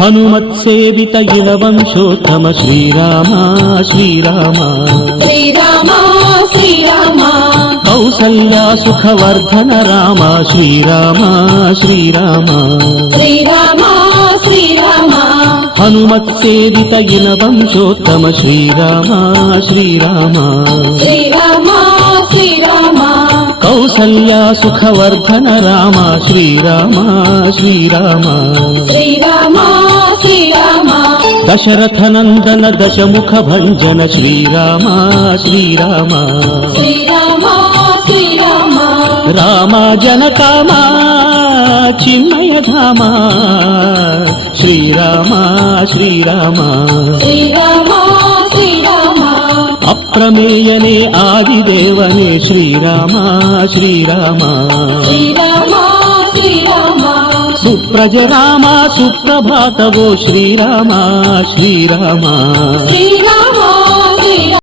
హనుమత్సేవిత ఇలవంశోత్తమ Srirama Srirama Srirama Srirama Kausalya సుఖవర్ధన Rama Srirama Srirama Srirama Srirama హనుమత్సేవిత ఇలవంశోత్తమ Srirama Srirama Srirama Srirama Kausalya సుఖవర్ధన Rama Srirama Srirama Srirama Srirama Dasarathanandana దశముఖ భంజన Srirama Srirama Srirama Srirama Rama జనకామ చిన్మయధామ Srirama Srirama Srirama Srirama అప్రమేయనే ఆదిదేవనే Srirama Srirama Srirama Srirama Supraja Rama సుప్రభాతవో Srirama Srirama Srirama